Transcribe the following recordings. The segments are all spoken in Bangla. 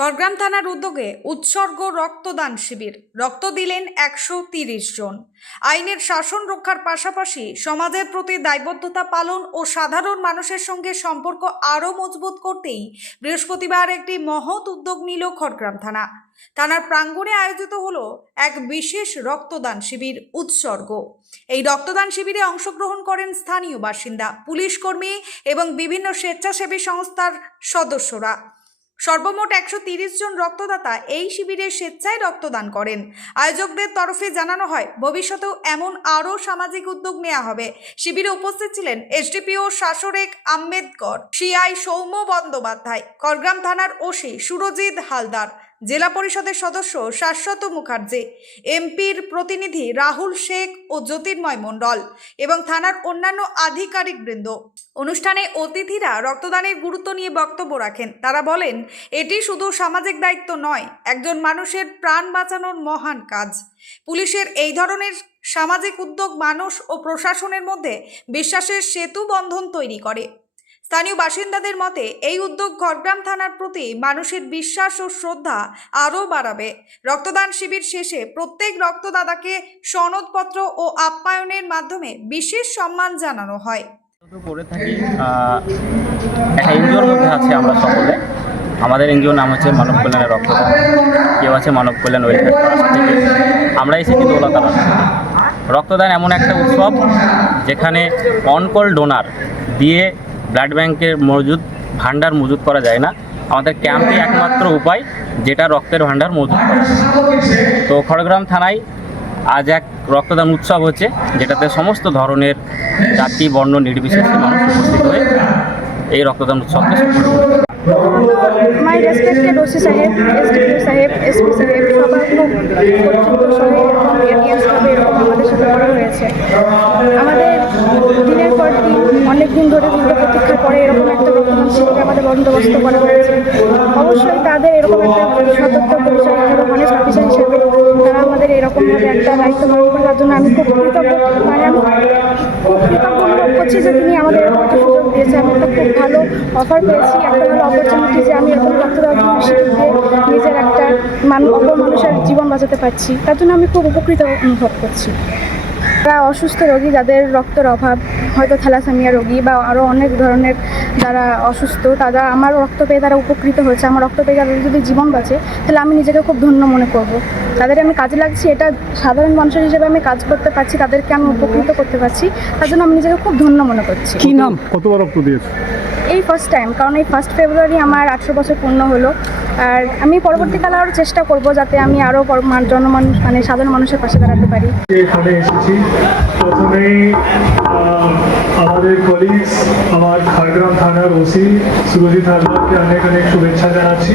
করগ্রাম থানার উদ্যোগে উৎসর্গ রক্তদান শিবির। রক্ত দিলেন একশো তিরিশ জন। আইনের শাসন রক্ষার পাশাপাশি সমাজের প্রতি দায়বদ্ধতা পালন ও সাধারণ মানুষের সঙ্গে সম্পর্ক আরও মজবুত করতেই বৃহস্পতিবার একটি মহৎ উদ্যোগ নিল খড়গ্রাম থানা। থানার প্রাঙ্গণে আয়োজিত হলো এক বিশেষ রক্তদান শিবির উৎসর্গ। এই রক্তদান শিবিরে অংশগ্রহণ করেন স্থানীয় বাসিন্দা, পুলিশ কর্মী এবং বিভিন্ন স্বেচ্ছাসেবী সংস্থার সদস্যরা। সর্বমোট একশো জন রক্তদাতা এই শিবিরে স্বেচ্ছায় রক্তদান করেন। আয়োজকদের তরফে জানানো হয়, ভবিষ্যতেও এমন আরও সামাজিক উদ্যোগ নেওয়া হবে। শিবিরে উপস্থিত ছিলেন এসডিপিও শাসরেক আম্বেদকর সিআই সৌম্য বন্দ্যোপাধ্যায় করগ্রাম থানার ওসি সুরজিৎ হালদার জেলা পরিষদের সদস্য শাশ্বত মুখার্জি, এমপির প্রতিনিধি রাহুল শেখ ও জ্যোতির্ময় মণ্ডল এবং থানার অন্যান্য আধিকারিকবৃন্দ অনুষ্ঠানে অতিথিরা রক্তদানের গুরুত্ব নিয়ে বক্তব্য রাখেন। তারা বলেন, এটি শুধু সামাজিক দায়িত্ব নয়, একজন মানুষের প্রাণ বাঁচানোর মহান কাজ। পুলিশের এই ধরনের সামাজিক উদ্যোগ মানুষ ও প্রশাসনের মধ্যে বিশ্বাসের সেতু বন্ধন তৈরি করে। স্থানীয় বাসিন্দাদের মতে, এই উদ্যোগ খড়গ্রাম থানার প্রতি মানুষের বিশ্বাস ও শ্রদ্ধা আরও বাড়াবে। রক্তদান শিবির শেষে প্রত্যেক রক্তদাতাকে সনদপত্র ও আপ্যায়নের মাধ্যমে বিশেষ সম্মান জানানো হয়। সকলে। আমাদের এনজিওর নাম হচ্ছে মানব কল্যাণের রক্তদান। কেউ আছে মানব কল্যাণ ওয়েলফেয়ার ট্রাস্ট থেকে। আমরা এসেছি রক্তদান এমন একটা উৎসব যেখানে অনকল ডোনার দিয়ে ব্লাড ব্যাংকের মজুদ, ভাণ্ডার মজুদ করা যায় না। আমাদের ক্যাম্পে একমাত্র উপায় যেটা রক্তের ভাণ্ডার মজুদ করা। তো খড়গ্রাম থানায় আজ এক রক্তদান উৎসব হচ্ছে, যেটাতে সমস্ত ধরনের জাতি, বর্ণ, নির্বিশেষে মানুষ উপস্থিত হয়ে এই রক্তদান উৎসবকে কর্তৃত্ব সহ এরকম এরিয়াসভাবে এরকম আমাদের সাথে করা হয়েছে আমাদের দিনের পর দিন অনেক দিন ধরে দীর্ঘ প্রতীক্ষার পরে এরকম একটা শিবির আমাদের বন্দোবস্ত করা হয়েছে। অবশ্যই তাদের এরকম একটা সতর্ক হিসেবে তারা আমাদের এরকমভাবে একটা দায়িত্ব পালন করে তার জন্য আমি খুব কৃতজ্ঞ মানে আমি খুব কৃতজ্ঞ অনুভব করছি যে তিনি আমাদের এরকম একটা সুযোগ দিয়েছে। আমি একটা খুব ভালো অফার পেয়েছি, একটা ভালো অপরচুনিটি যে আমি এরকম রক্তদান দিয়ে নিজের একটা মান অপর মানুষের জীবন বাঁচাতে পারছি। তার জন্য আমি খুব উপকৃত অনুভব করছি। যারা অসুস্থ রোগী যাদের রক্তের অভাব হয়তো থ্যালাসেমিয়া রোগী বা আরও অনেক ধরনের যারা অসুস্থ তারা আমার রক্ত পেয়ে তারা উপকৃত হয়েছে। আমার রক্ত পেয়ে তাদের যদি জীবন বাঁচে তাহলে আমি নিজেকে খুব ধন্য মনে করব। তাদের আমি কাজে লাগছি এটা সাধারণ মানুষের হিসেবে আমি কাজ করতে পারছি তাদেরকে আমি উপকৃত করতে পারছি তার জন্য আমি নিজেকে খুব ধন্য মনে করছি। কি নাম? কতবার রক্ত দিয়েছে? এই ফার্স্ট টাইম কারণ এই ফার্স্ট ফেব্রুয়ারি আমার আঠেরো বছর পূর্ণ হলো। আর আমি পরবর্তীকালে আরও চেষ্টা করব যাতে আমি আরও জনমানুষ মানে সাধারণ মানুষের পাশে দাঁড়াতে পারি। এখানে এসেছি। প্রথমেই আমাদের কলিগস আমার ঝাড়গ্রাম থানার ওসি সুরজিৎ হালদারকে অনেক অনেক শুভেচ্ছা জানাচ্ছি।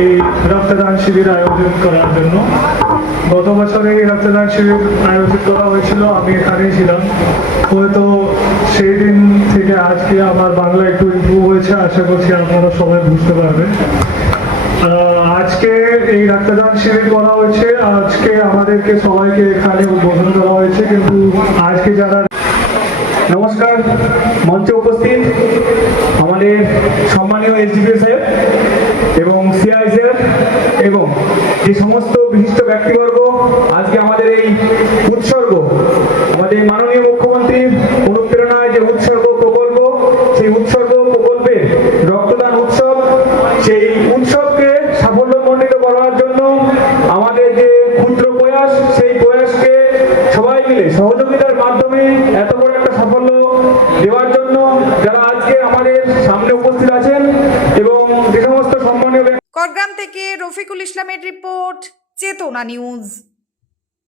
এই রক্তদান শিবির আয়োজন করার জন্য। গত বছরে এই রক্তদান শিবির আয়োজিত করা হয়েছিল, আমি এখানেই ছিলাম। হয়তো সেই দিন থেকে আজকে আমার বাংলা একটু আশা করছি আপনারা সবাই বুঝতে পারবেন। আজকে এই রক্তদান শিবির করা হয়েছে। আজকে আমাদেরকে সবাইকে এখানে উদ্বোধন করা হয়েছে, কিন্তু আজকে যারা নমস্কার, মঞ্চে উপস্থিত আমাদের সম্মানীয় এসডিপি সাহেব এবং সিআই স্যার এবং যে সমস্ত বিশিষ্ট ব্যক্তিবর্গ আজকে আমাদের এই উৎসর্গ, আমাদের মাননীয় মুখ্যমন্ত্রীর অনুপ্রেরণায় যে উৎসর্গ প্রকল্প, সেই উৎসর্গ সহযোগিতার মাধ্যমে এত বড় একটা সাফল্য দেওয়ার জন্য যারা আজকে আমাদের সামনে উপস্থিত আছেন এবং যে সমস্ত সম্মানীয় করগ্রাম থেকে রফিকুল ইসলামের রিপোর্ট, চেতনা নিউজ।